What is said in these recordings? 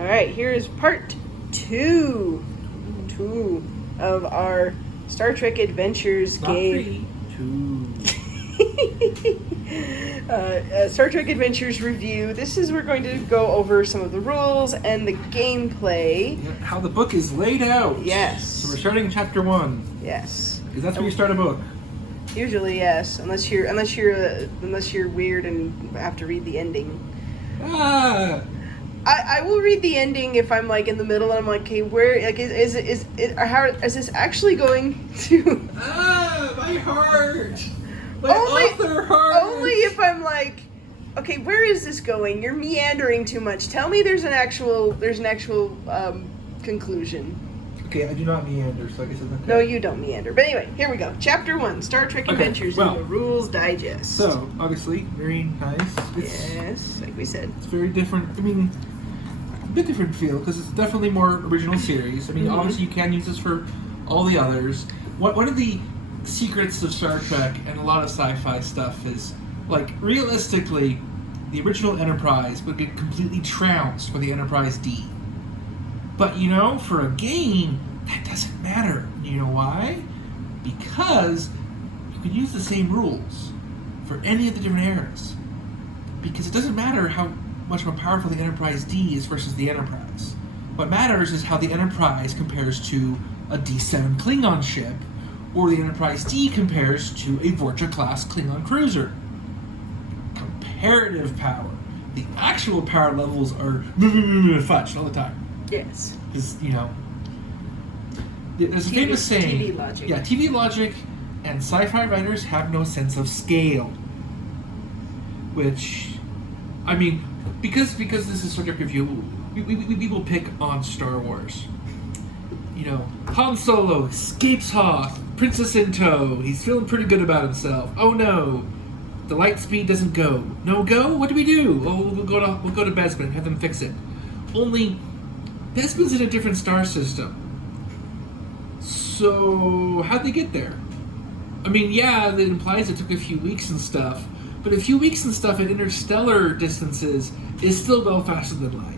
Alright, here is part two of our Star Trek Adventures game. Star Trek Adventures review. We're going to go over some of the rules and the gameplay. Yeah, how the book is laid out. Yes. So we're starting in chapter 1. Yes. Because that's where you start a book. Usually, yes, unless you're weird and have to read the ending. I will read the ending if I'm like in the middle and I'm like, okay, where like is this actually going to? My heart. My author heart. Only if I'm like, okay, where is this going? You're meandering too much. Tell me there's an actual conclusion. Okay, I do not meander, so I guess it's okay. No, you don't meander. But anyway, here we go. Chapter 1, Star Trek Adventures in the Rules Digest. So, obviously, very nice. Yes, like we said. It's very different. I mean, a bit different feel, because it's definitely more original series. I mean, obviously you can use this for all the others. One of the secrets of Star Trek and a lot of sci-fi stuff is, like, realistically, the original Enterprise would get completely trounced by the Enterprise D. But, you know, for a game, that doesn't matter. You know why? Because you can use the same rules for any of the different eras. Because it doesn't matter how much more powerful the Enterprise D is versus the Enterprise. What matters is how the Enterprise compares to a D7 Klingon ship, or the Enterprise D compares to a Vorcha-class Klingon cruiser. Comparative power. The actual power levels are fudged all the time. Yes. Because, you know, there's a famous saying. TV logic. Yeah, TV logic and sci-fi writers have no sense of scale. Which, I mean, because this is Star Trek review, we will pick on Star Wars. You know, Han Solo escapes Hoth, Princess in tow, he's feeling pretty good about himself. Oh no, the light speed doesn't go. No go? What do we do? Oh, we'll go to Bespin and have them fix it. Only Bespin's in a different star system. So, how'd they get there? I mean, yeah, that implies it took a few weeks and stuff, but a few weeks and stuff at interstellar distances is still well faster than light.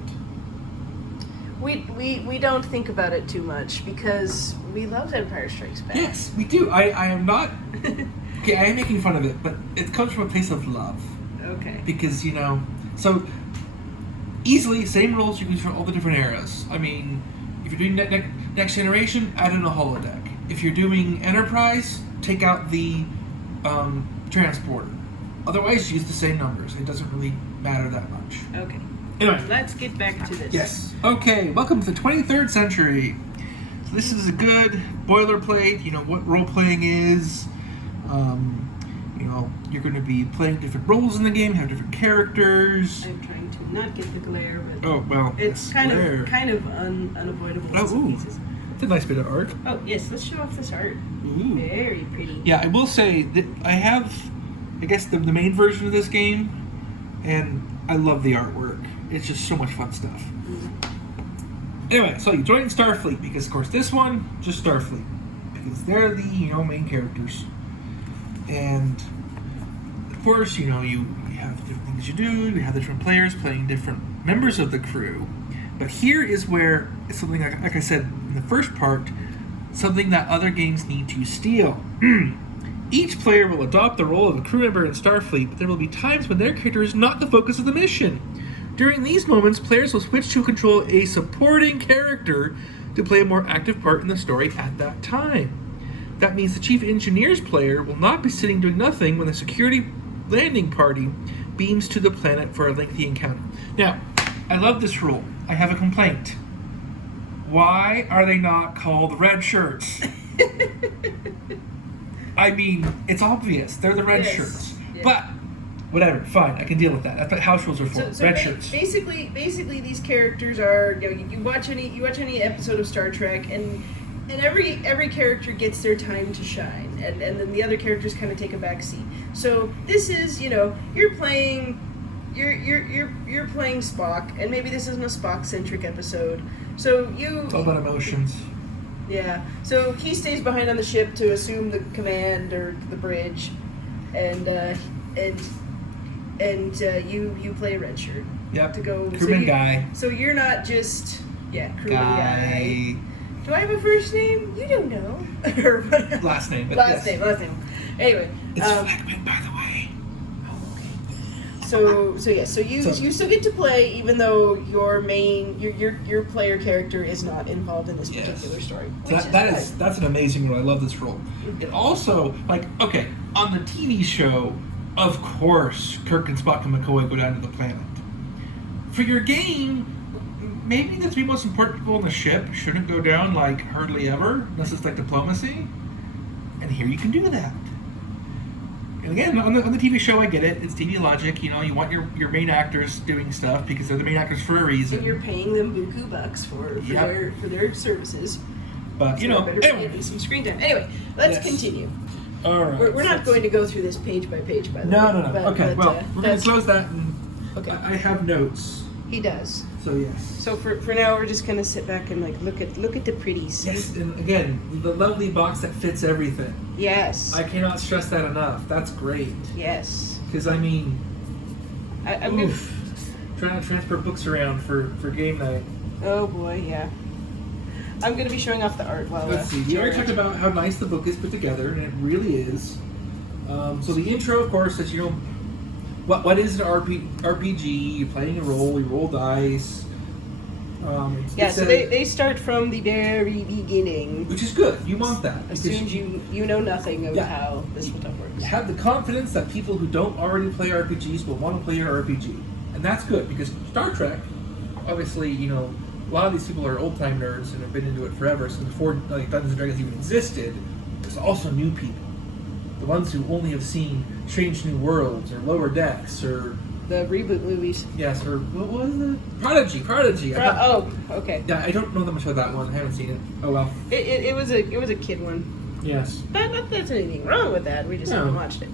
We don't think about it too much because we love Empire Strikes Back. Yes, we do. I am not... Okay, I am making fun of it, but it comes from a place of love. Okay. Because, you know... So, easily, same rules you can use for all the different eras. I mean, if you're doing Next Generation, add in a holodeck. If you're doing Enterprise, take out the transporter. Otherwise, use the same numbers. It doesn't really matter that much. Okay. Anyway. Let's get back to this. Yes. Okay, welcome to the 23rd century. So this is a good boilerplate, you know, what role-playing is. You know, you're going to be playing different roles in the game, have different characters. I'm trying to not get the glare, but oh, well, it's kind of unavoidable in some pieces. It's a nice bit of art. Oh, yes, let's show off this art. Ooh. Very pretty. Yeah, I will say that I have, I guess, the main version of this game, and I love the artwork. It's just so much fun stuff. Anyway, so you join Starfleet, because, of course, this one, just Starfleet. Because they're the, you know, main characters. And, of course, you know, you have different things you do. You have the different players playing different members of the crew. But here is where it's something, like I said in the first part, something that other games need to steal. Each player will adopt the role of a crew member in Starfleet, but there will be times when their character is not the focus of the mission. During these moments, players will switch to control a supporting character to play a more active part in the story at that time. That means the Chief Engineer's player will not be sitting doing nothing when the security landing party beams to the planet for a lengthy encounter. Now, I love this rule. I have a complaint. Why are they not called red shirts? I mean, it's obvious. They're the red shirts. Yes. But whatever, fine, I can deal with that. That's what house rules are for. So red shirts. Basically, these characters are, you know, you watch any episode of Star Trek, and And every character gets their time to shine, and then the other characters kind of take a back seat. So this is, you're playing Spock, and maybe this isn't a Spock-centric episode. So It's all about emotions. Yeah. So he stays behind on the ship to assume the command or the bridge, and you play a red shirt. Yep. To go. Crewman guy. So you're not just crewman guy. Do I have a first name? You don't know. Or Last name. But last yes. name. Anyway. It's Fleckman, by the way. Oh, okay. So you still get to play, even though your player character is not involved in this particular story. That's an amazing role. I love this role. It also, on the TV show, of course, Kirk and Spock and McCoy go down to the planet. For your game, maybe the three most important people on the ship shouldn't go down hardly ever, unless it's diplomacy. And here you can do that. And again, on the TV show, I get it. It's TV logic. You want your main actors doing stuff because they're the main actors for a reason. And you're paying them buku bucks for their services. But better pay some screen time. Anyway, let's continue. All right. We're not going to go through this page by page, by the way. No. But, okay. We're going to close that. And okay. I have notes. He does. So yes. So for now, we're just gonna sit back and look at the pretties. Yes, and again, the lovely box that fits everything. Yes. I cannot stress that enough. That's great. Yes. Because I'm trying to transfer books around for game night. Oh boy, yeah. I'm gonna be showing off the art while. Let's see. We already talked about how nice the book is put together, and it really is. So the intro, of course, says what is an RPG? You're playing a role. You roll dice. So they start from the very beginning, which is good. You want that. Assumes you know nothing of how this stuff works. Have the confidence that people who don't already play RPGs will want to play your RPG, and that's good because Star Trek, obviously, a lot of these people are old time nerds and have been into it forever. So before Dungeons and Dragons even existed, there's also new people. The ones who only have seen Strange New Worlds or Lower Decks or the reboot movies. Yes, or what was it? Prodigy. Okay. Yeah, I don't know that much about that one. I haven't seen it. Oh well. It was a kid one. Yes. Not that there's anything wrong with that. We just haven't watched it.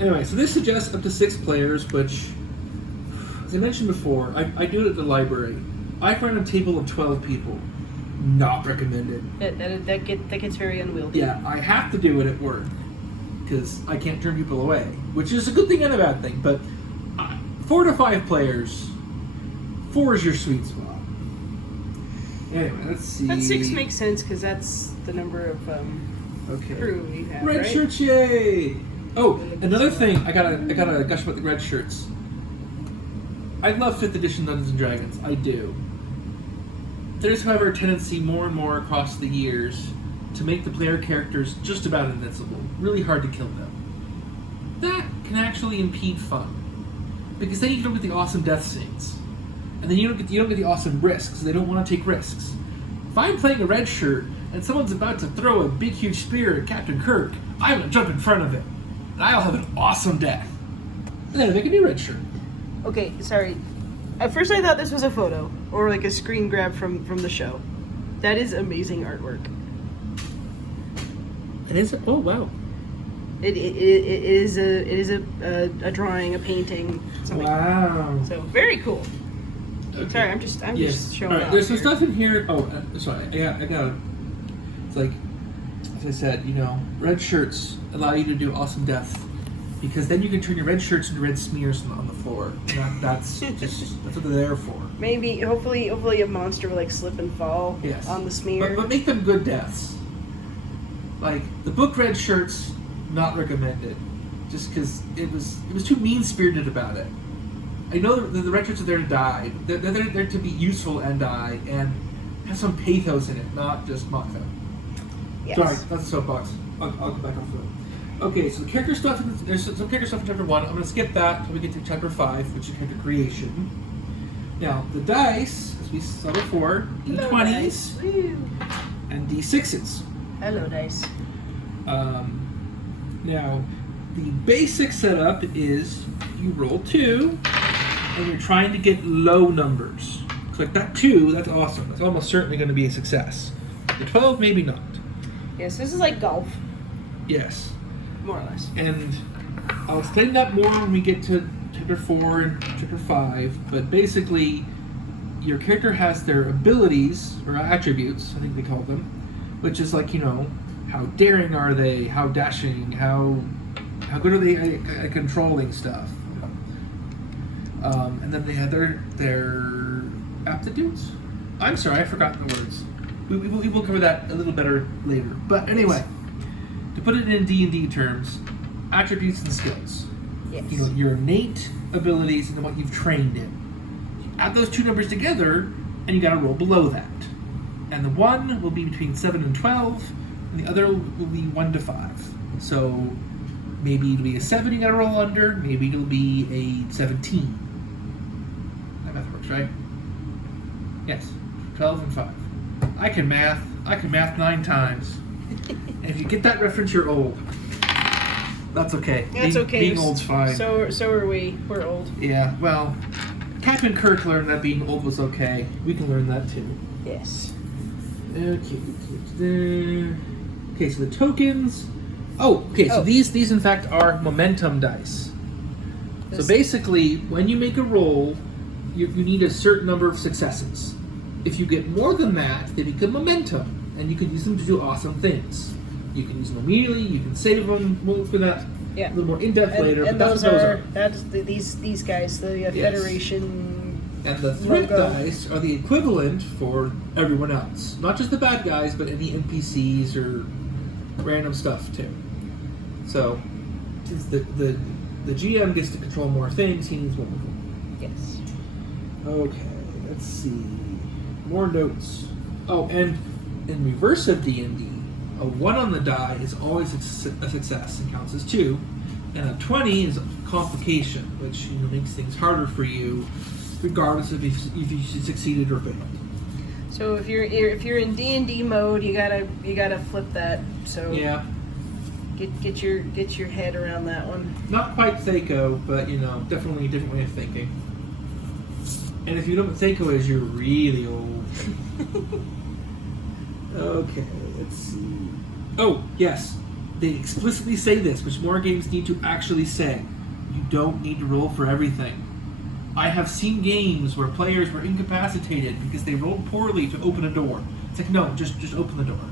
Anyway, so this suggests up to 6 players, which, as I mentioned before, I do it at the library. I find a table of 12 people. Not recommended. That gets very unwieldy. Yeah, I have to do it at work because I can't turn people away, which is a good thing and a bad thing. But 4 to 5 players, 4 is your sweet spot. Anyway, let's see. That 6 makes sense because that's the number of crew you have. Red shirts, yay! Oh, another thing, I gotta gush about the red shirts. I love 5th edition Dungeons and Dragons. I do. There's, however, a tendency more and more across the years to make the player characters just about invincible. Really hard to kill them. That can actually impede fun. Because then you don't get the awesome death scenes. And then you don't get the awesome risks. They don't want to take risks. If I'm playing a red shirt and someone's about to throw a big huge spear at Captain Kirk, I'm going to jump in front of it. And I'll have an awesome death. And then they can do red shirt. Okay, sorry. At first I thought this was a photo or a screen grab from the show. That is amazing artwork. It is. Oh wow! It is a drawing, a painting. Something. Wow! So very cool. Okay. Sorry, I'm just showing off. There's some stuff in here. Oh, sorry. Yeah, I got it. It's like, as I said, red shirts allow you to do awesome death. Because then you can turn your red shirts into red smears on the floor. That's what they're there for. Maybe, hopefully a monster will slip and fall on the smear. But make them good deaths. Like the book red shirts, not recommended. Just because it was too mean spirited about it. I know the red shirts are there to die. They're there to be useful and die and have some pathos in it, not just mock them. Yes. Sorry, that's a soapbox. I'll go back off of it. Okay, so the character stuff, there's some character stuff in chapter 1. I'm going to skip that until we get to chapter 5, which is character creation. Now, the dice, as we saw before, D20s and D6s. Hello, dice. Now, the basic setup is you roll 2, and you're trying to get low numbers. Click that 2, that's awesome. That's almost certainly going to be a success. The 12, maybe not. Yes, this is like golf, Yes. more or less. And I'll explain that more when we get to Chapter 4 and Chapter 5, but basically, your character has their abilities, or attributes, I think they call them, which is like, how daring are they, how dashing, how good are they at controlling stuff. And then they have their aptitudes. I'm sorry, I've forgotten the words. We will cover that a little better later. But anyway, to put it in D&D terms, attributes and skills. Yes. Your innate abilities and what you've trained in. You add those two numbers together, and you got to roll below that. And the one will be between 7 and 12, and the other will be 1 to 5. So maybe it'll be a 7 you got to roll under, maybe it'll be a 17. That math works, right? Yes, 12 and 5. I can math 9 times. And if you get that reference, you're old. That's okay. That's okay. Being old's fine. So are we. We're old. Yeah, well, Captain Kirk learned that being old was okay. We can learn that too. Yes. Okay, so the tokens. So these in fact are momentum dice. So basically, when you make a roll, you need a certain number of successes. If you get more than that, they become momentum, and you can use them to do awesome things. You can use them immediately. You can save them. We'll look for that a little more in depth later. And but those are these guys, the Yes. Federation. And the threat logo. dice are the equivalent for everyone else, not just the bad guys, but any NPCs or random stuff too. So, since the GM gets to control more things, he needs more of them. Yes. Okay, let's see. More notes. Oh, and in reverse of D&D, a 1 on the die is always a success and counts as 2, and a 20 is a complication, which makes things harder for you, regardless of if you succeeded or failed. So if you're in D&D mode, you gotta flip that. So Yeah, get your head around that one. not quite Thaco, but definitely a different way of thinking. And if you know what Thaco is, you're really old. Okay, let's see. Oh, yes. They explicitly say this, which more games need to actually say. You don't need to roll for everything. I have seen games where players were incapacitated because they rolled poorly to open a door. It's like, no, just open the door.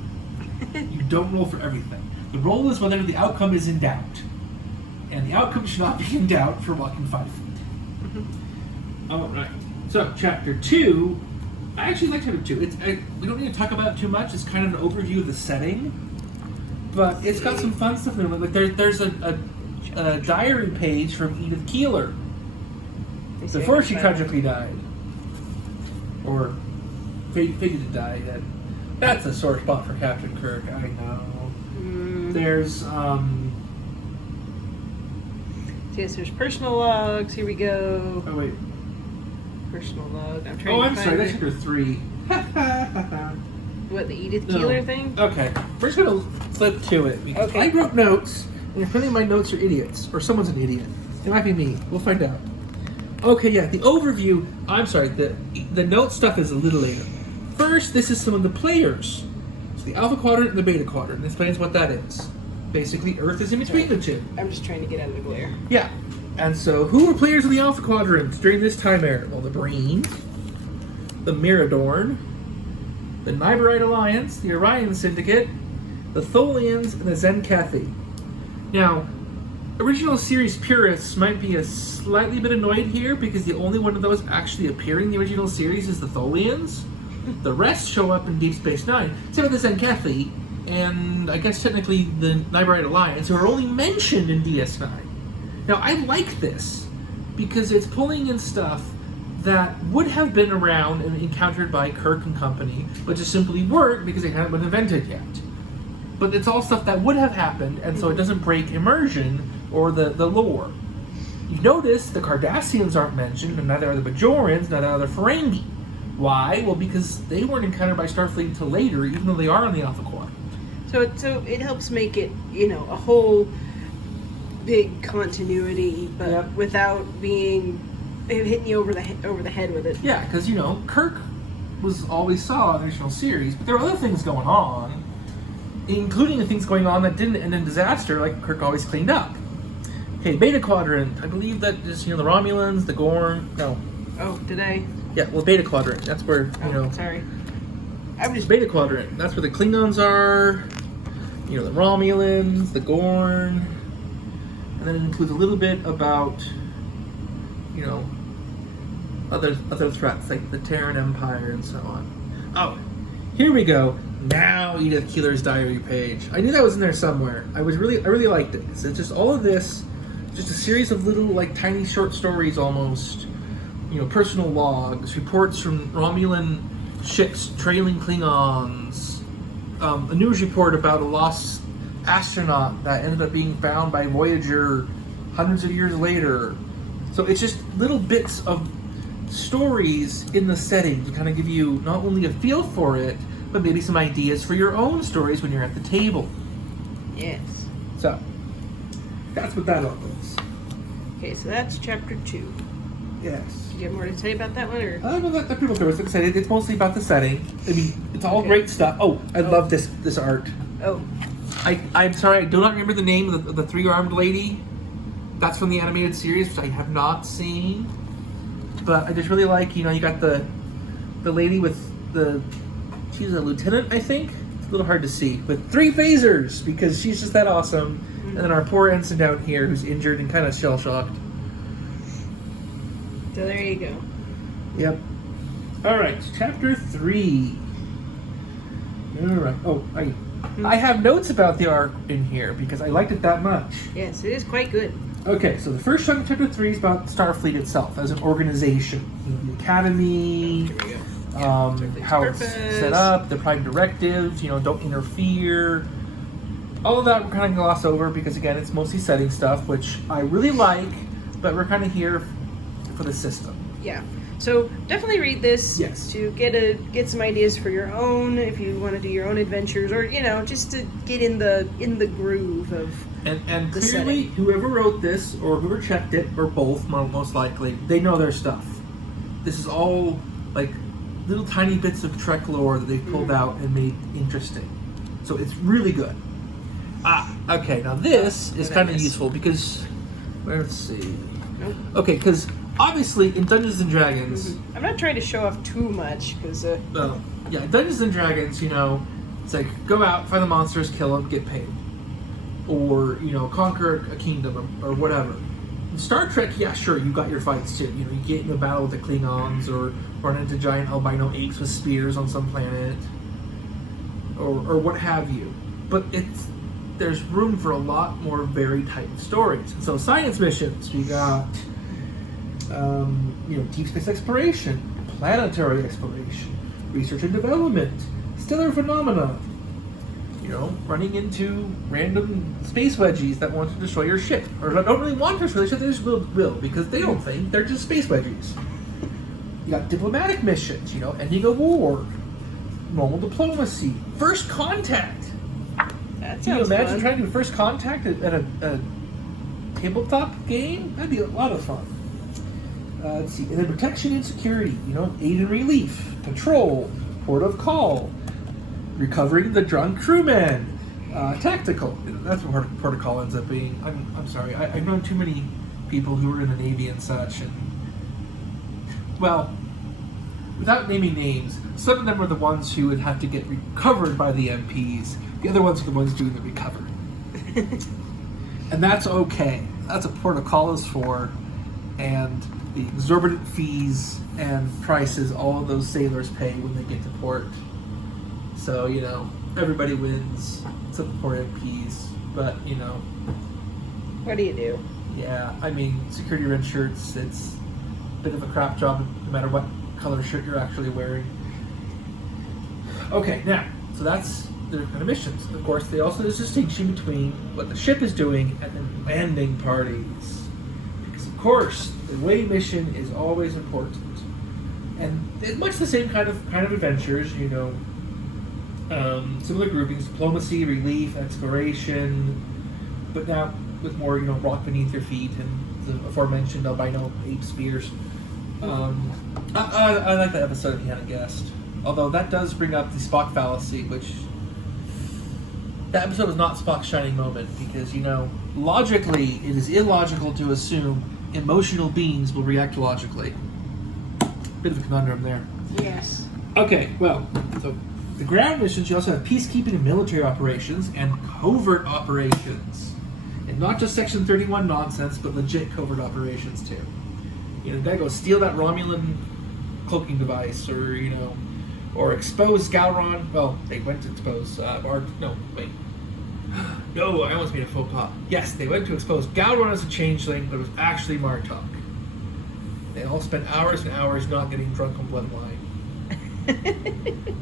You don't roll for everything. The roll is whether the outcome is in doubt. And the outcome should not be in doubt for walking 5 feet. All right. So, Chapter 2... I actually like Chapter 2. We don't need to talk about it too much. It's kind of an overview of the setting. But it's got some fun stuff in it. Like there's a diary page from Edith Keeler before she tragically died. Or faded to die. That's a sore spot for Captain Kirk, I know. There's Yes, there's personal logs. Here we go. oh wait. Personal log. I'm trying. I'm sorry. That's Chapter 3. What, the Edith Keeler thing? Okay, we're just gonna flip to it because I wrote notes, and apparently my notes are idiots, or someone's an idiot. It might be me. We'll find out. Okay, yeah, the overview. I'm sorry. The note stuff is a little later. First, this is some of the players. So the Alpha Quadrant and the Beta Quadrant. It explains what that is. Basically, Earth is in between the two. I'm just trying to get out of the glare. Yeah. And so, who were players of the Alpha Quadrant during this time era? Well, the Breen, the Miradorn, the Niberite Alliance, the Orion Syndicate, the Tholians, and the Zencathi. Now, original series purists might be a slightly bit annoyed here because the only one of those actually appearing in the original series is the Tholians. The rest show up in Deep Space Nine, except for the Zencathi, and I guess technically the Niberite Alliance, who are only mentioned in DS9. Now, I like this because it's pulling in stuff that would have been around and encountered by Kirk and company, but just simply weren't because they hadn't been invented yet. But it's all stuff that would have happened, and so it doesn't break immersion or the lore. You notice the Cardassians aren't mentioned, and neither are the Bajorans, neither are the Ferengi. Why? Well, because they weren't encountered by Starfleet until later, even though they are on the Alpha Quadrant. So it helps make it, a whole big continuity, but without being hitting you over the head with it. Yeah, because Kirk was always solid in the original series, but there were other things going on including the things going on that didn't end in disaster, like Kirk always cleaned up. Okay, Beta Quadrant. I believe that is, the Romulans, the Gorn. No. Oh, did I? Yeah, well, Beta Quadrant. That's where, Sorry. I'm just Beta Quadrant. That's where the Klingons are. The Romulans, the Gorn. And then it includes a little bit about, other threats, like the Terran Empire and so on. Oh, here we go. Now Edith Keeler's diary page. I knew that was in there somewhere. I really liked it. It's just all of this, just a series of little, like, tiny short stories almost. Personal logs, reports from Romulan ships trailing Klingons, a news report about a lost astronaut that ended up being found by Voyager hundreds of years later. So it's just little bits of stories in the setting to kind of give you not only a feel for it, but maybe some ideas for your own stories when you're at the table. Yes. So, that's what that all is. Okay, so that's chapter 2. Yes. Do you have more to say about that one, or? No, that people cover. Like I said, it's mostly about the setting. I mean, it's all great stuff. Oh, I love this art. Oh. I'm sorry, I do not remember the name of the three-armed lady. That's from the animated series, which I have not seen. But I just really like, you got the lady with she's a lieutenant, I think. It's a little hard to see. With 3 phasers, because she's just that awesome. Mm-hmm. And then our poor ensign down here, who's injured and kind of shell-shocked. So there you go. Yep. Alright, chapter 3. Alright. Oh, I have notes about the arc in here because I liked it that much. Yes, it is quite good. Okay, so the first chunk of chapter 3 is about Starfleet itself as an organization. The Academy, how it's set up, the Prime Directives, don't interfere. All of that we're kind of gloss over because, again, it's mostly setting stuff, which I really like, but we're kind of here for the system. Yeah. So definitely read this to get some ideas for your own, if you want to do your own adventures, or just to get in the groove of and the clearly setting. Whoever wrote this or whoever checked it, or both most likely, they know their stuff. This is all like little tiny bits of Trek lore that they pulled out and made interesting. So it's really good. Okay, now this is kind of useful because let's see. Nope. Okay, because obviously in Dungeons and Dragons, I'm not trying to show off too much because Dungeons and Dragons, it's like go out, find the monsters, kill them, get paid, or conquer a kingdom or whatever. In Star Trek, yeah, sure, you got your fights too. You get in a battle with the Klingons or run into giant albino apes with spears on some planet, or what have you. But there's room for a lot more varied type of stories. So science missions, we got deep space exploration, planetary exploration, research and development, stellar phenomena, running into random space wedgies that want to destroy your ship, or don't really want to destroy the ship, they just will because they don't think, they're just space wedgies. You got diplomatic missions, ending a war, normal diplomacy, first contact. Can you imagine trying to do first contact at a tabletop game? That'd be a lot of fun. Let's see, and then protection and security, aid and relief, patrol, port of call, recovering the drunk crewman, tactical. That's what port of call ends up being. I'm sorry, I've known too many people who were in the Navy and such, and well, without naming names, some of them were the ones who would have to get recovered by the MPs. The other ones are the ones doing the recovering. And that's okay. That's what port of call is for. And the exorbitant fees and prices all of those sailors pay when they get to port. So, everybody wins, except the poor MPs. But, what do you do? Yeah, I mean, security red shirts, it's a bit of a crap job no matter what color shirt you're actually wearing. Okay, now, so that's their kind of missions. Of course, they also there's a distinction between what the ship is doing and then landing parties. Because, of course, the away mission is always important. And it's much the same kind of adventures, similar groupings, diplomacy, relief, exploration, but now with more, rock beneath your feet and the aforementioned albino ape spears. I like that episode if you hadn't guessed. Although that does bring up the Spock fallacy, which that episode was not Spock's shining moment because, you know, logically, it is illogical to assume emotional beings will react logically. Bit of a conundrum there. Yes. Okay, well, so the ground missions, you also have peacekeeping and military operations and covert operations. And not just Section 31 nonsense, but legit covert operations too. You know, you gotta go steal that Romulan cloaking device, or, you know, or expose Gowron. Well, they went to expose, no, wait. No, I almost made a faux pas. Yes, they went to expose Gowron as a changeling, but it was actually Martok. They all spent hours and hours not getting drunk on blood wine.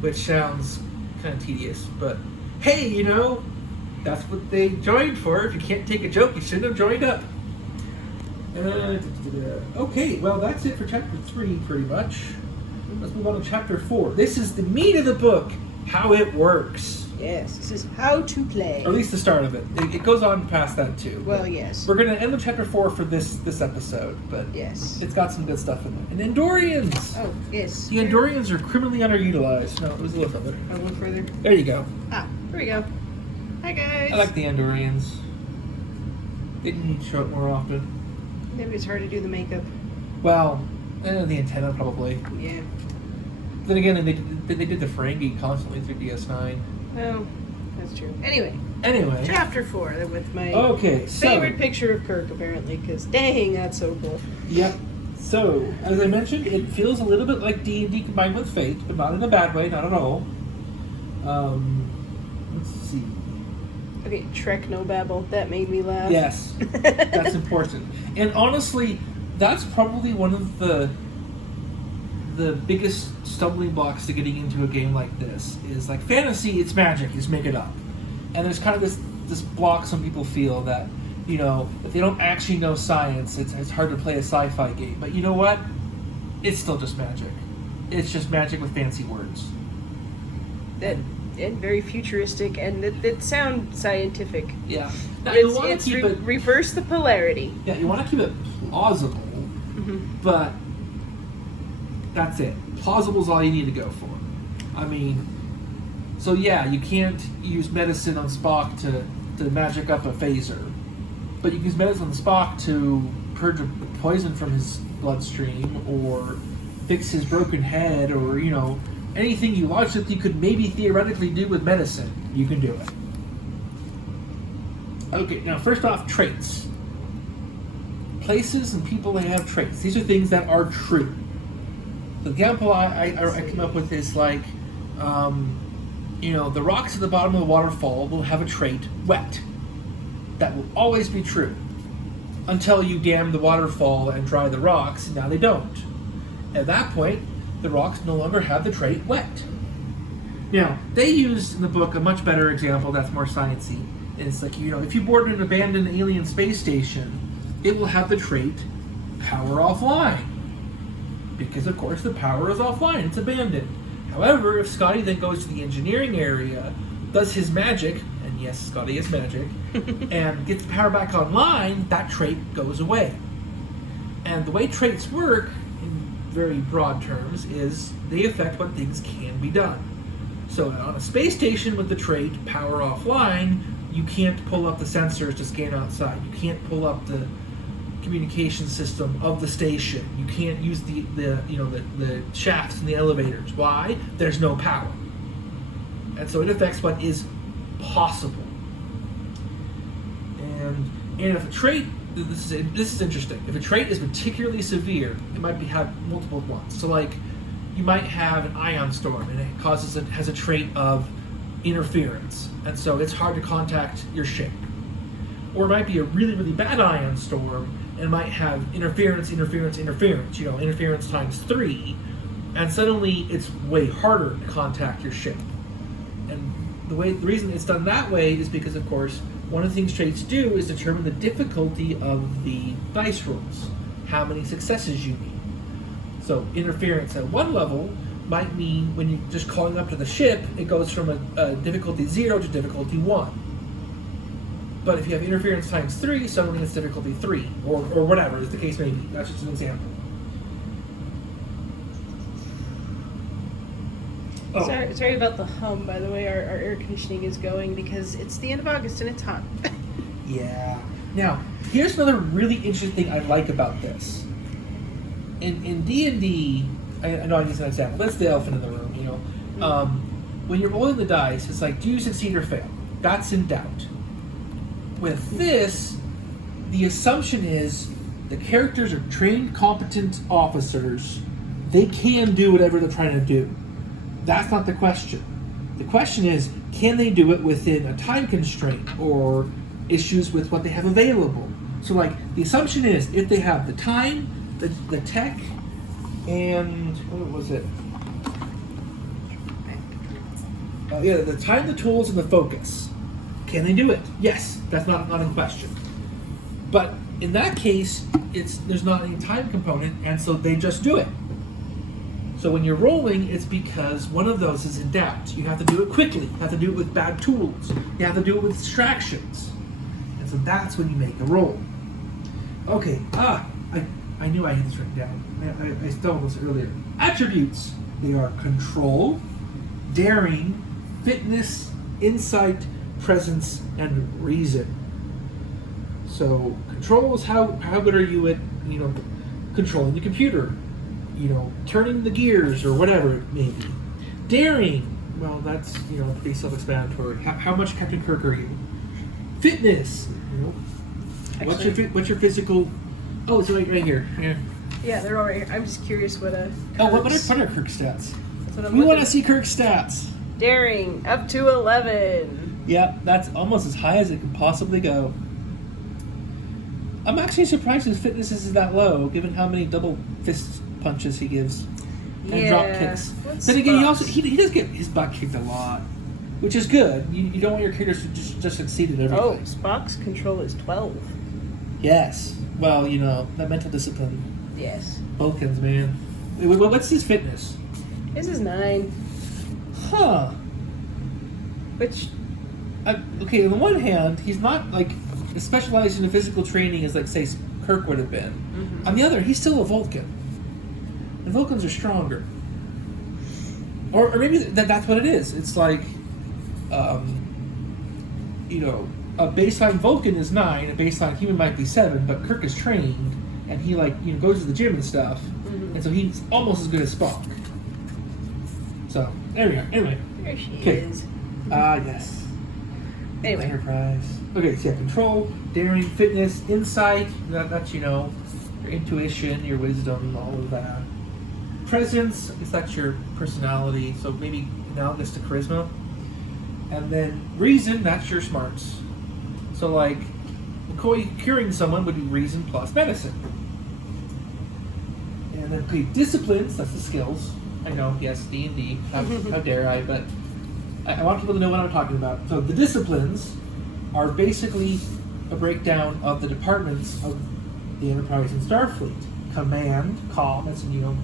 Which sounds kind of tedious, but hey, you know, that's what they joined for. If you can't take a joke, you shouldn't have joined up. Okay, well, that's it for Chapter 3, pretty much. Let's move on to Chapter 4. This is the meat of the book, how it works. Yes, this is how to play. Or at least the start of it. It goes on past that, too. Well, yes. We're going to end with Chapter 4 for this episode, but yes, it's got some good stuff in there. And Andorians! Oh, yes. The Andorians are criminally underutilized. No, it was a little further. A little further. There you go. Ah, here we go. Hi, guys. I like the Andorians. They need to show it more often. Maybe it's hard to do the makeup. Well, the antenna probably. Yeah. Then again, they did the Ferengi constantly through DS9. Well, that's true. Anyway. Chapter 4, with my favorite picture of Kirk, apparently, because dang, that's so cool. Yep. So, as I mentioned, it feels a little bit like D&D combined with Fate, but not in a bad way, not at all. Let's see. Okay, Trek No Babble. That made me laugh. Yes, that's important. And honestly, that's probably one of the biggest stumbling blocks to getting into a game like this. Is like fantasy, it's magic, just make it up. And there's kind of this block some people feel that, you know, if they don't actually know science, it's hard to play a sci-fi game. But you know what? It's still just magic. It's just magic with fancy words. And very futuristic, and it sounds scientific. Yeah. Now, you want to keep it... reverse the polarity. Yeah, you want to keep it plausible, but that's it. Plausible is all you need to go for. I mean, so yeah, you can't use medicine on Spock to magic up a phaser, but you can use medicine on Spock to purge a poison from his bloodstream, or fix his broken head, or, you know, anything you logically could maybe theoretically do with medicine, you can do it. Okay, now first off, traits. Places and people that have traits. These are things that are true. The example I came up with is like, you know, the rocks at the bottom of the waterfall will have a trait, wet. That will always be true. Until you dam the waterfall and dry the rocks, and now they don't. At that point, the rocks no longer have the trait wet. Now, they use in the book a much better example that's more sciencey. It's like, you know, if you board an abandoned alien space station, it will have the trait power offline. Because, of course, the power is offline. It's abandoned. However, if Scotty then goes to the engineering area, does his magic, and yes, Scotty is magic, and gets the power back online, that trait goes away. And the way traits work, very broad terms, is they affect what things can be done. So on a space station with the trait power offline, you can't pull up the sensors to scan outside. You can't pull up the communication system of the station. You can't use the shafts and the elevators. Why? There's no power. And so it affects what is possible. And if a trait, this is interesting. If a trait is particularly severe, it might have multiple ones. So like, you might have an ion storm, and it has a trait of interference, and so it's hard to contact your ship. Or it might be a really, really bad ion storm, and it might have interference, you know, interference times 3, and suddenly it's way harder to contact your ship. And the reason it's done that way is because, of course, one of the things traits do is determine the difficulty of the dice rolls, how many successes you need. So interference at 1 level might mean when you're just calling up to the ship, it goes from a difficulty 0 to difficulty 1. But if you have interference times 3, suddenly it's difficulty 3, or whatever, as the case may be. That's just an example. Oh. Sorry about the hum, by the way. Our air conditioning is going because it's the end of August and it's hot. Yeah. Now, here's another really interesting thing I like about this. In D&D, I know I use an example. That's the elephant in the room, you know. When you're rolling the dice, it's like, do you succeed or fail? That's in doubt. With this, the assumption is the characters are trained, competent officers. They can do whatever they're trying to do. That's not the question. The question is, can they do it within a time constraint or issues with what they have available? So, like, the assumption is, if they have the time, the tech, and what was it? The time, the tools, and the focus. Can they do it? Yes, that's not in question. But in that case, there's not any time component, and so they just do it. So when you're rolling, it's because one of those is in doubt. You have to do it quickly. You have to do it with bad tools. You have to do it with distractions. And so that's when you make a roll. Okay, I knew I had this written down. I stole this earlier. Attributes. They are control, daring, fitness, insight, presence, and reason. So control is how good are you at, controlling the computer, turning the gears or whatever it may be. Daring, well, that's pretty self-explanatory. How much Captain Kirk are you? Fitness, what's your physical? Oh, it's right here. Yeah, they're all right here. I'm just curious what a. What are Kirk's stats? That's what I'm We want looking. to see Kirk's stats. Daring up to 11. Yep, that's almost as high as it can possibly go. I'm actually surprised his fitness is that low, given how many double fist punches he gives and drop kicks. Then again, he does get his butt kicked a lot, which is good. You don't want your characters to just succeed at everything. Oh, Spock's control is 12. Yes. Well, that mental discipline. Yes. Vulcans, man. What's his fitness? This is 9. Huh. Which. Okay, on the one hand, he's not like specialized in physical training as, like, say, Kirk would have been. Mm-hmm. On the other, he's still a Vulcan. And Vulcans are stronger. Or maybe that's what it is. It's like, a baseline Vulcan is 9, a baseline human might be 7, but Kirk is trained, and he, goes to the gym and stuff, and so he's almost as good as Spock. So, there we go. Anyway. There she is. Yes. Anyway. Enterprise. Okay, so control, daring, fitness, insight, that's, your intuition, your wisdom, all of that. Presence, I guess that's your personality, so maybe analogous to charisma. And then reason, that's your smarts. So, like, McCoy curing someone would be reason plus medicine. And then, okay, disciplines, that's the skills. I know, yes, D&D, how dare I, but I want people to know what I'm talking about. So the disciplines are basically a breakdown of the departments of the Enterprise and Starfleet. Command, comm, that's comm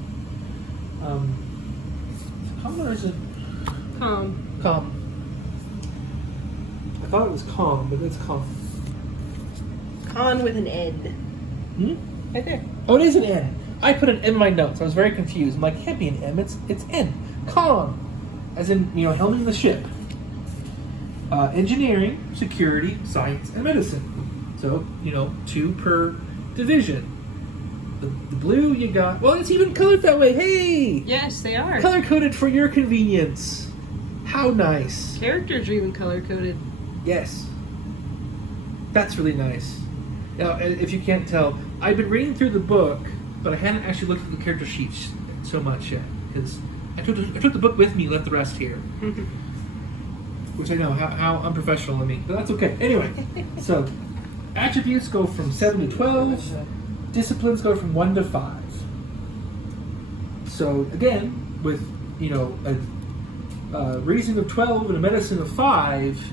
or is it? Comm. I thought it was comm, but it's comm. Con with an N. Right there. Oh, it is an N. I put an M in my notes. I was very confused. I'm like, it can't be an M. It's N. Comm. As in, helming the ship. Engineering, security, science, and medicine. So, 2 per division. The blue you got... Well, it's even colored that way. Hey! Yes, they are. Color-coded for your convenience. How nice. Characters are even color-coded. Yes. That's really nice. Now, if you can't tell, I've been reading through the book, but I hadn't actually looked at the character sheets so much yet, because I took the book with me, left the rest here. Which I know, how unprofessional of me, but that's okay. Anyway, so attributes go from 7 to 12, disciplines go from 1 to 5. So again, with, a reason of 12 and a medicine of 5,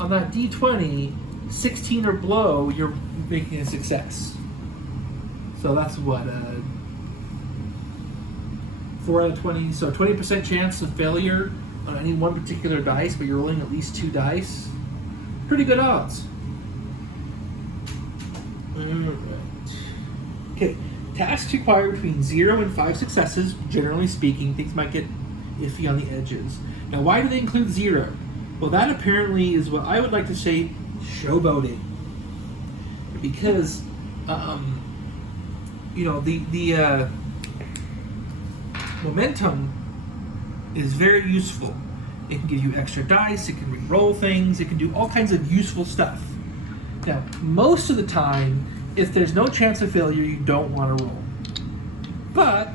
on that D20, 16 or below, you're making a success. So that's what, 4 out of 20, so 20% chance of failure on any one particular dice, but you're rolling at least 2 dice. Pretty good odds. Alright. Okay, tasks require between 0 and 5 successes. Generally speaking, things might get iffy on the edges. Now, why do they include 0? Well, that apparently is what I would like to say showboating. Because, the momentum is very useful. It can give you extra dice, it can re-roll things, it can do all kinds of useful stuff. Now, most of the time, if there's no chance of failure, you don't want to roll. But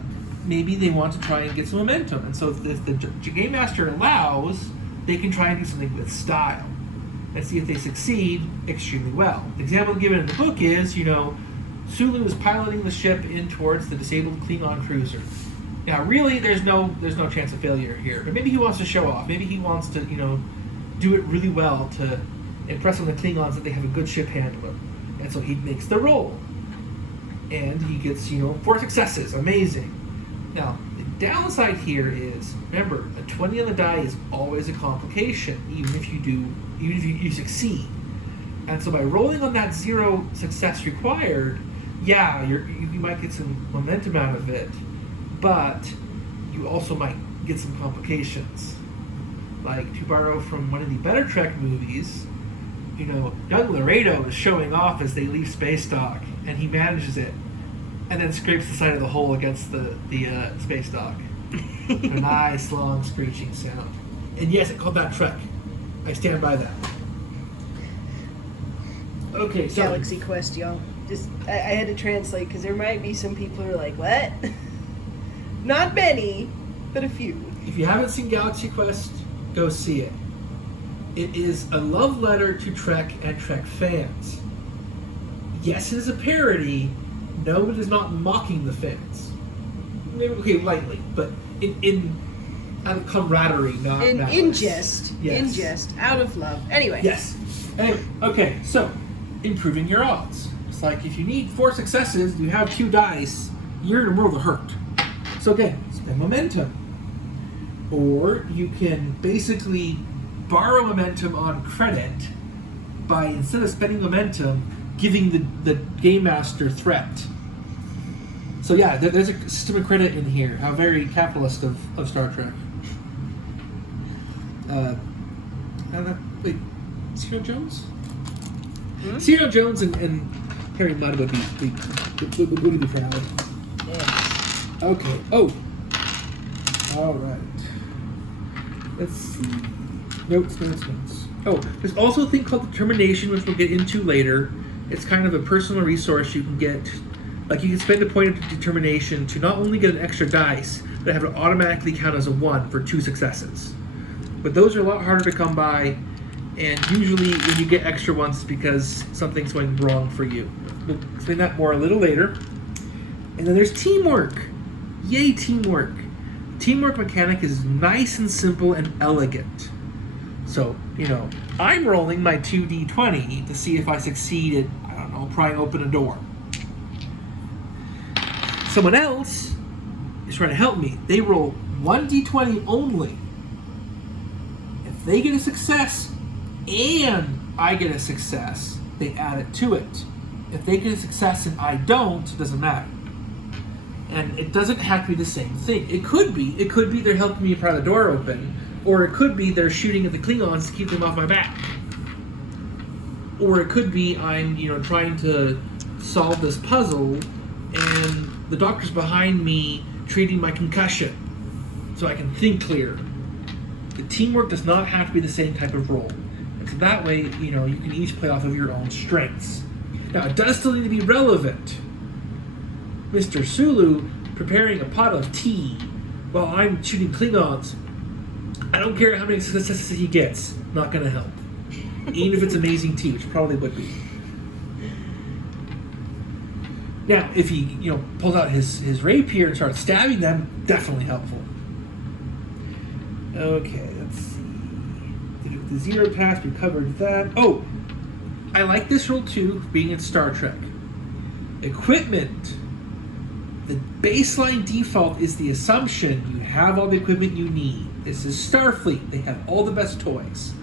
maybe they want to try and get some momentum. And so if the Game Master allows, they can try and do something with style. And see if they succeed extremely well. The example given in the book is, Sulu is piloting the ship in towards the disabled Klingon cruiser. Now, really, there's no chance of failure here. But maybe he wants to show off. Maybe he wants to, do it really well to impress on the Klingons that they have a good ship handler. And so he makes the roll. And he gets, 4 successes. Amazing. Now, the downside here is, remember, a 20 on the die is always a complication, even if you succeed. And so by rolling on that 0 success required, you might get some momentum out of it, but you also might get some complications. Like, to borrow from one of the better Trek movies, young Laredo is showing off as they leave space dock, and he manages it, and then scrapes the side of the hull against the space dock. A nice, long, screeching sound. And yes, it called that Trek. I stand by that. Okay, so... Galaxy Quest, y'all. I had to translate, because there might be some people who are like, what? Not many, but a few. If you haven't seen Galaxy Quest, go see it. It is a love letter to Trek and Trek fans. Yes, it is a parody. No, it is not mocking the fans. Maybe, okay, lightly, but in out of camaraderie, not in jest. Yes. In jest, out of love. Anyway. Yes. Anyway, okay, so improving your odds. It's like if you need 4 successes, you have 2 dice, you're in a world of hurt. So again, spend momentum. Or you can basically borrow momentum on credit by, instead of spending momentum, giving the Game Master threat. So yeah, there's a system of credit in here. How very capitalist of Star Trek. Wait, Serial Jones? Hmm? Serial Jones and Harry Mudd would be proud. Yes. Okay. Oh. All right. Let's see. Notes. Oh, there's also a thing called Determination, which we'll get into later. It's kind of a personal resource you can get. Like, you can spend a point of determination to not only get an extra dice, but have it automatically count as a 1 for 2 successes. But those are a lot harder to come by, and usually when you get extra ones, it's because something's going wrong for you. We'll explain that more a little later. And then there's teamwork. Yay, teamwork. Teamwork mechanic is nice and simple and elegant. So, I'm rolling my 2d20 to see if I succeed at, prying open a door. Someone else is trying to help me. They roll 1d20 only. If they get a success and I get a success, they add it to it. If they get a success and I don't, it doesn't matter. And it doesn't have to be the same thing. It could be they're helping me pry the door open, or it could be they're shooting at the Klingons to keep them off my back. Or it could be I'm, trying to solve this puzzle and the doctor's behind me treating my concussion so I can think clear. The teamwork does not have to be the same type of role. And so that way, you can each play off of your own strengths. Now, it does still need to be relevant. Mr. Sulu preparing a pot of tea while I'm shooting Klingons. I don't care how many successes he gets. Not going to help. Even if it's amazing tea, which probably would be. Now, if he, pulls out his rapier and starts stabbing them, definitely helpful. Okay, let's see. The 0 pass, we covered that. Oh, I like this rule too, being in Star Trek. Equipment. The baseline default is the assumption you have all the equipment you need. This is Starfleet. They have all the best toys.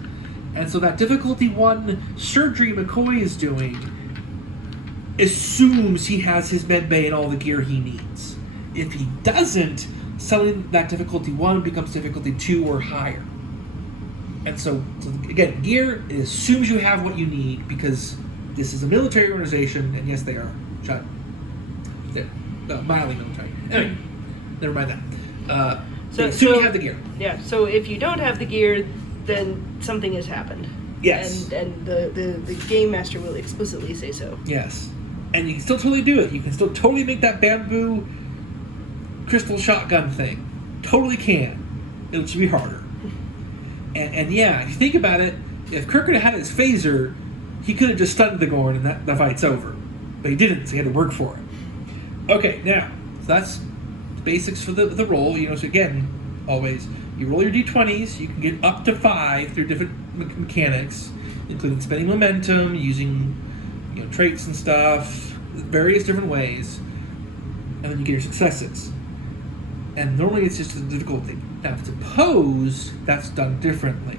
And so that difficulty 1 surgery McCoy is doing assumes he has his med bay and all the gear he needs. If he doesn't, suddenly that difficulty 1 becomes difficulty 2 or higher. And so again, gear, it assumes you have what you need because this is a military organization, and yes, they are they're mildly military. Anyway, never mind that. So you have the gear. Yeah. So if you don't have the gear, then something has happened. Yes. And the game master will explicitly say so. Yes. And you can still totally do it. You can still totally make that bamboo crystal shotgun thing. Totally can. It'll just be harder. And yeah, if you think about it, if Kirk had had his phaser, he could have just stunned the Gorn and the fight's over. But he didn't, so he had to work for it. Okay, now, so that's the basics for the roll. So again, always, you roll your d20s, you can get up to 5 through different mechanics, including spending momentum, using traits and stuff, various different ways, and then you get your successes. And normally it's just the difficulty. Now, if it's opposed, that's done differently.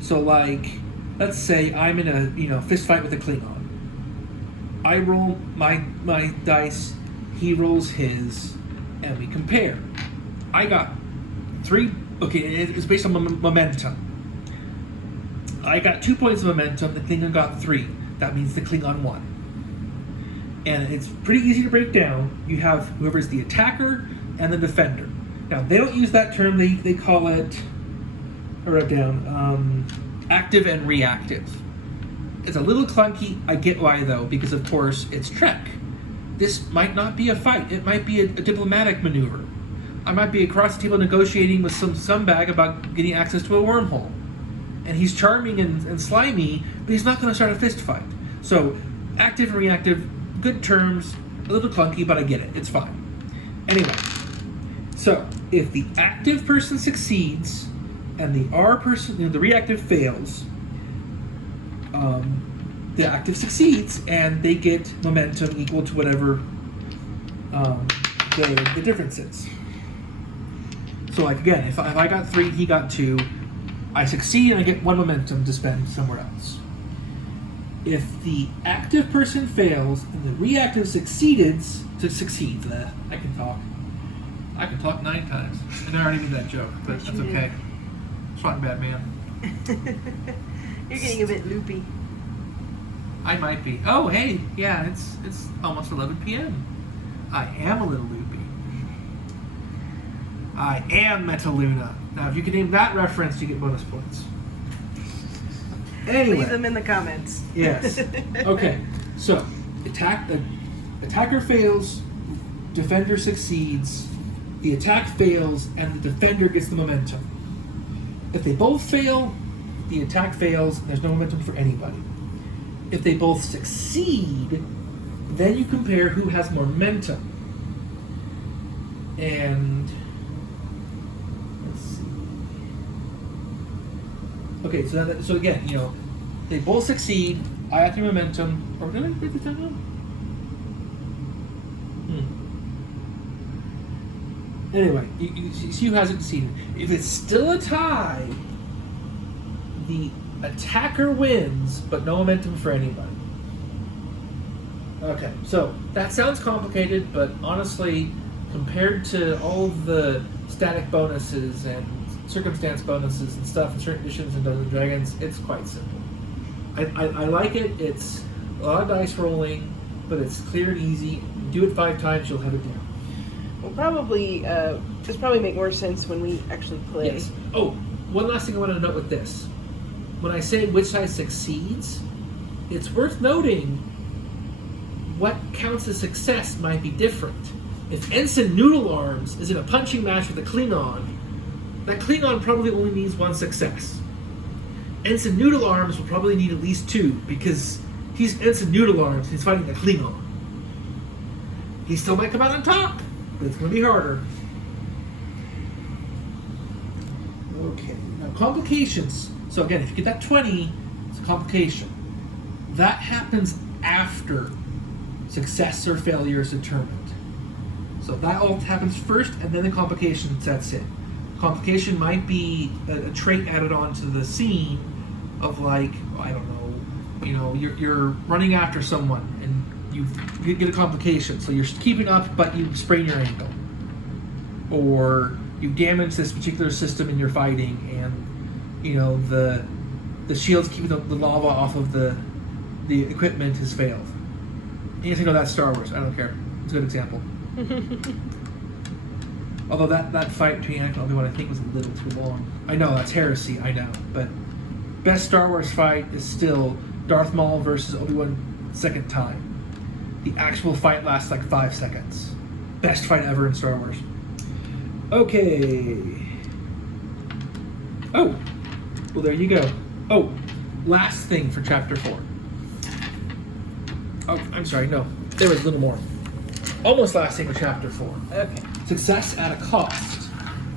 So, like, let's say I'm in a fist fight with a Klingon. I roll my dice, he rolls his, and we compare. I got 3. Okay, it's based on momentum. I got 2 points of momentum. The Klingon got 3. That means the Klingon won. And it's pretty easy to break down. You have whoever's the attacker and the defender. Now, they don't use that term. They call it, I wrote it down, active and reactive. It's a little clunky. I get why, though, because, of course, it's Trek. This might not be a fight. It might be a diplomatic maneuver. I might be across the table negotiating with some scumbag about getting access to a wormhole. And he's charming and slimy, but he's not going to start a fist fight. So, active and reactive, good terms, a little clunky, but I get it. It's fine. Anyway, so if the active person succeeds and the R person, the reactive fails, the active succeeds and they get momentum equal to whatever the difference is. So, like, again, if I got 3 and he got 2, I succeed and I get 1 momentum to spend somewhere else. If the active person fails and the reactive succeeds, I can talk 9 times. And I already made that joke, but that's okay. It's fine, Batman. You're getting a bit loopy. I might be. Oh, hey, yeah, it's almost 11 p.m. I am a little loopy. I am Metaluna. Now, if you can name that reference, you get bonus points. Anyway. Leave them in the comments. Yes. Okay. So, attacker fails, defender succeeds, the attack fails, and the defender gets the momentum. If they both fail, the attack fails, and there's no momentum for anybody. If they both succeed, then you compare who has more momentum. And let's see. Okay, so again, they both succeed. I have the momentum. Or did I write this down? Anyway, you see who hasn't succeeded. If it's still a tie, the attacker wins, but no momentum for anybody. Okay, so that sounds complicated, but honestly, compared to all of the static bonuses and circumstance bonuses and stuff in certain editions in Dungeons & Dragons, it's quite simple. I like it. It's a lot of dice rolling, but it's clear and easy. Do it 5 times, you'll have it down. We'll probably, this probably make more sense when we actually play. Yes. Oh, one last thing I want to note with this. When I say which side succeeds, it's worth noting what counts as success might be different. If Ensign Noodle Arms is in a punching match with a Klingon, that Klingon probably only needs 1 success. Ensign Noodle Arms will probably need at least 2, because he's Ensign Noodle Arms, he's fighting the Klingon. He still might come out on top, but it's going to be harder. Okay, now complications. So again, if you get that 20, it's a complication. That happens after success or failure is determined. So that all happens first, and then the complication sets in. Complication might be a trait added onto the scene of, like, I don't know, you're running after someone and you get a complication. So you're keeping up, but you sprain your ankle. or you damage this particular system in your fighting, and you know the shields keeping the lava off of the equipment has failed. And you think, oh, that's Star Wars. I don't care. It's a good example. Although that fight between Anakin and Obi-Wan, I think, was a little too long. I know, that's heresy, I know. But best Star Wars fight is still Darth Maul versus Obi-Wan second time. The actual fight lasts like 5 seconds. Best fight ever in Star Wars. Okay. Oh. Well, there you go. Oh, last thing for Chapter 4. Oh, I'm sorry, no. There was a little more. Almost last thing for Chapter 4. Okay. Success at a cost.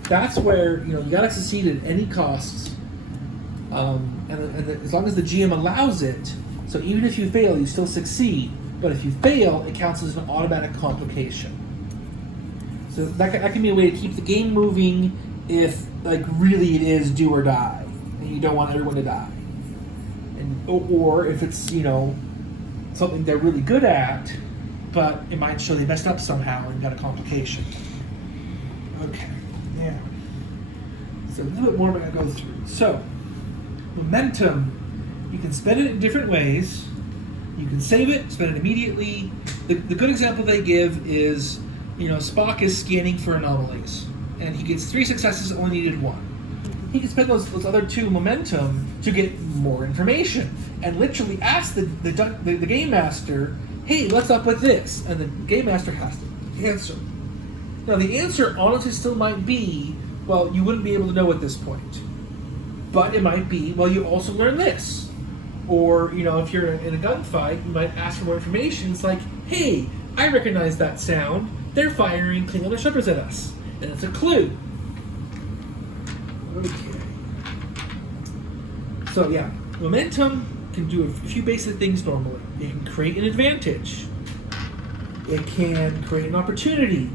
That's where, you gotta succeed at any cost. And as long as the GM allows it, so even if you fail, you still succeed. But if you fail, it counts as an automatic complication. So that can be a way to keep the game moving if, like, really it is do or die. And you don't want everyone to die. Or if it's, something they're really good at, but it might show they messed up somehow and got a complication. Okay, yeah. So a little bit more I'm going to go through. So, momentum, you can spend it in different ways. You can save it, spend it immediately. The good example they give is, Spock is scanning for anomalies, and he gets 3 successes, only needed 1. He can spend those other 2 momentum to get more information, and literally ask the game master, hey, what's up with this? And the game master has to answer. Now, the answer honestly still might be, well, you wouldn't be able to know at this point. But it might be, well, you also learn this. Or, if you're in a gunfight, you might ask for more information. It's like, hey, I recognize that sound. They're firing Klingon shovers at us. And it's a clue. Okay. So, yeah, momentum can do a few basic things normally. It can create an advantage. It can create an opportunity,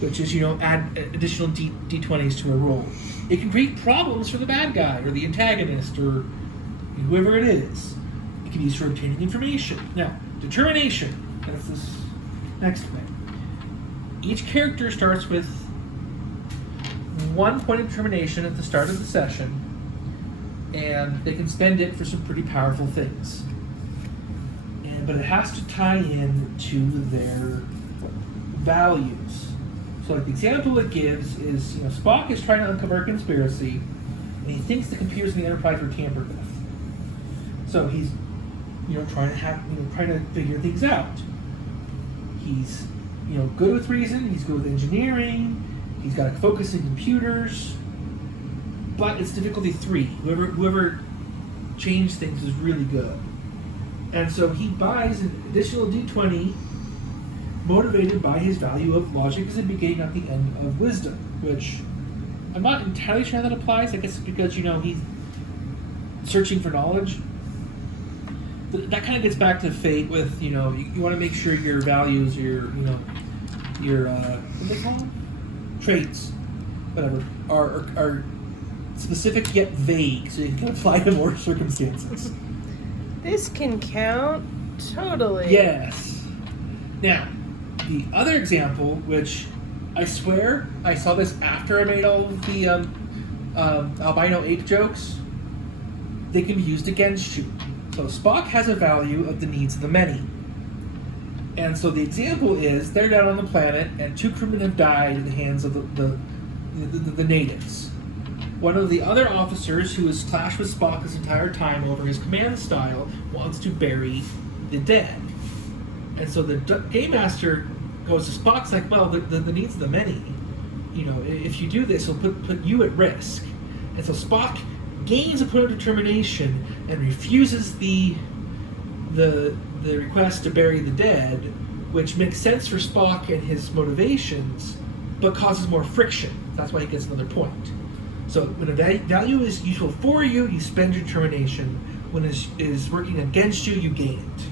which is, add additional D20s to a roll. It can create problems for the bad guy or the antagonist or whoever it is. It can be used for obtaining information. Now, determination. That's this next thing. Each character starts with 1 point of determination at the start of the session, and they can spend it for some pretty powerful things. But it has to tie in to their values. So, like, the example it gives is, Spock is trying to uncover a conspiracy, and he thinks the computers in the Enterprise were tampered with. So he's, trying to figure things out. He's, good with reason. He's good with engineering. He's got a focus in computers. But it's difficulty 3. Whoever changed things is really good. And so he buys an additional D20 motivated by his value of logic as a beginning at the end of wisdom, which I'm not entirely sure how that applies. I guess it's because, he's searching for knowledge. But that kind of gets back to fate with, you want to make sure your values, your what do they call them? Traits, whatever, are specific yet vague, so you can apply to more circumstances. This can count totally. Yes. Now, the other example, which I swear I saw this after I made all of the albino ape jokes, they can be used against you. So Spock has a value of the needs of the many. And so the example is, they're down on the planet, and 2 crewmen have died at the hands of the natives. One of the other officers, who has clashed with Spock this entire time over his command style, wants to bury the dead. And so the game master goes to Spock's like, well, the needs of the many. If you do this, it'll put you at risk. And so Spock gains a point of determination and refuses the request to bury the dead, which makes sense for Spock and his motivations, but causes more friction. That's why he gets another point. So when a value is useful for you, you spend your determination. When it is working against you, you gain it.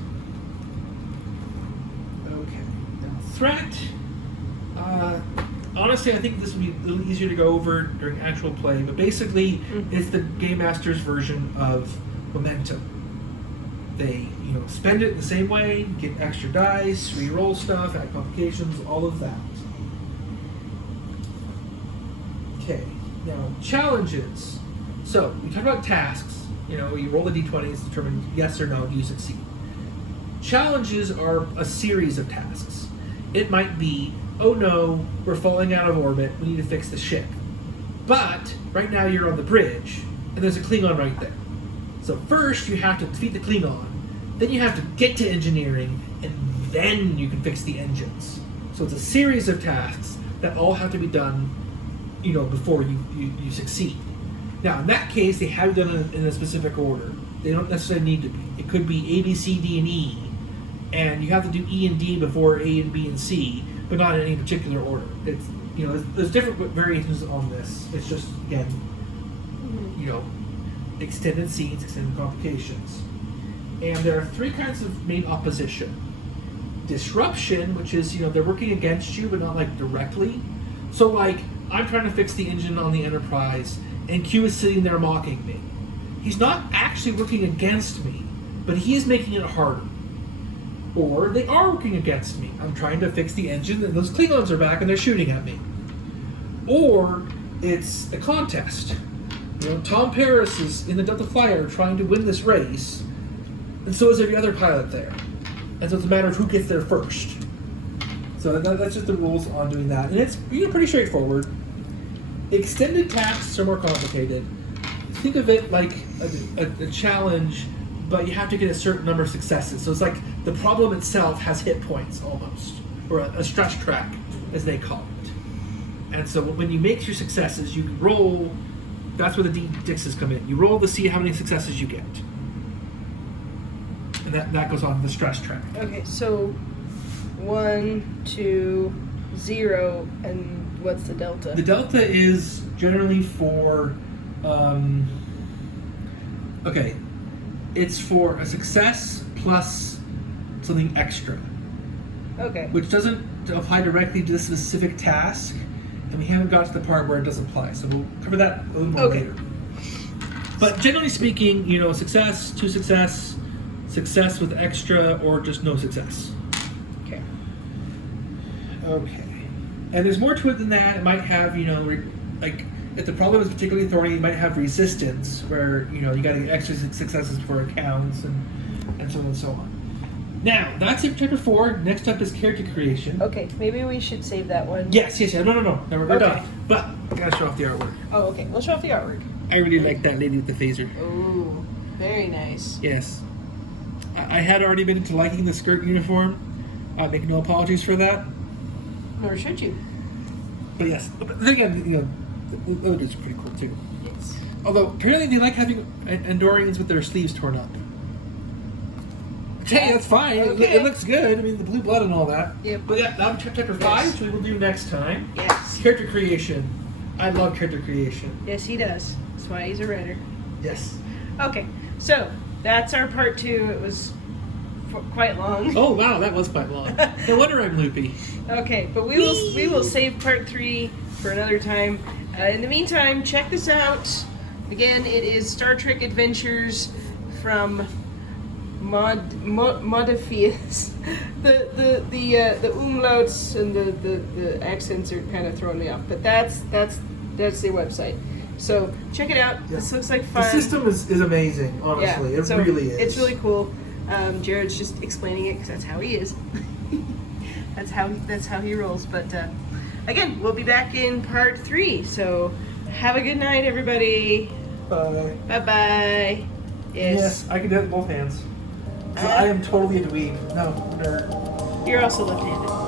Okay. Now, threat. Honestly, I think this would be a little easier to go over during actual play, but basically, it's the Game Master's version of momentum. They, spend it the same way, get extra dice, re-roll stuff, add complications, all of that. Okay. Now, challenges. So, we talked about tasks. You know, you roll the d20s to determine yes or no, do you succeed. Challenges are a series of tasks. It might be, oh no, we're falling out of orbit, we need to fix the ship. But, right now you're on the bridge, and there's a Klingon right there. So first you have to defeat the Klingon, then you have to get to engineering, and then you can fix the engines. So it's a series of tasks that all have to be done, you know, before you succeed. Now, in that case, they have done it in a specific order. They don't necessarily need to be. It could be A, B, C, D, and E, and you have to do E and D before A and B and C, but not in any particular order. It's, you know, there's different variations on this. It's just, again, you know, extended scenes, extended complications. And there are three kinds of main opposition. Disruption, which is, you know, they're working against you, but not like directly. So like, I'm trying to fix the engine on the Enterprise, and Q is sitting there mocking me. He's not actually working against me, but he is making it harder. Or they are working against me. I'm trying to fix the engine, and those Klingons are back, and they're shooting at me. Or it's a contest. You know, Tom Paris is in the Delta Flyer trying to win this race, and so is every other pilot there. And so it's a matter of who gets there first. So that's just the rules on doing that. And it's, you know, pretty straightforward. Extended tasks are more complicated. Think of it like a challenge, but you have to get a certain number of successes. So it's like the problem itself has hit points almost, or a stretch track, as they call it. And so when you make your successes, you roll. That's where the D6s come in. You roll to see how many successes you get. And that goes on the stress track. Okay, so 1, 2, 0, and what's the delta? The delta is generally for, okay, it's for a success plus something extra. Okay. Which doesn't apply directly to the specific task, and we haven't got to the part where it does apply, so we'll cover that a little more later. But generally speaking, you know, success, to success, success with extra, or just no success. Okay. Okay. And there's more to it than that. It might have, you know, like, if the problem is particularly thorny, you might have resistance, where, you know, you got to get extra successes for accounts, and so on and so on. Now, that's it for chapter 4. Next up is character creation. Okay, maybe we should save that one. Yes. No, we're done. But I gotta show off the artwork. Oh, okay. We'll show off the artwork. I really like that lady with the phaser. Ooh, very nice. Yes. I had already been into liking the skirt uniform. I make no apologies for that. Nor should you. But yes. But then again, you know, the other dudes are pretty cool too. Yes. Although, apparently they like having Andorians with their sleeves torn up. Hey, that's fine. Okay. It looks good. I mean, the blue blood and all that. Yep. But yeah, now chapter 5, which we will do next time. Yes. Character creation. I love character creation. Yes, he does. That's why he's a writer. Yes. Okay, so that's our part 2. It was quite long. Oh wow, that was quite long. No wonder I'm loopy. Okay, but we will save part 3 for another time. In the meantime, check this out. Again, it is Star Trek Adventures from Modiphius. The umlauts and the accents are kind of throwing me off, but that's the website. So check it out. Yeah. This looks like fun. The system is amazing, honestly. Yeah, It really is. It's really cool. Jared's just explaining it because that's how he is. that's how he rolls. But again, we'll be back in part 3. So have a good night, everybody. Bye. Bye. Yes, I can do it with both hands. So I am totally a dweeb. No, nerd. You're also left-handed.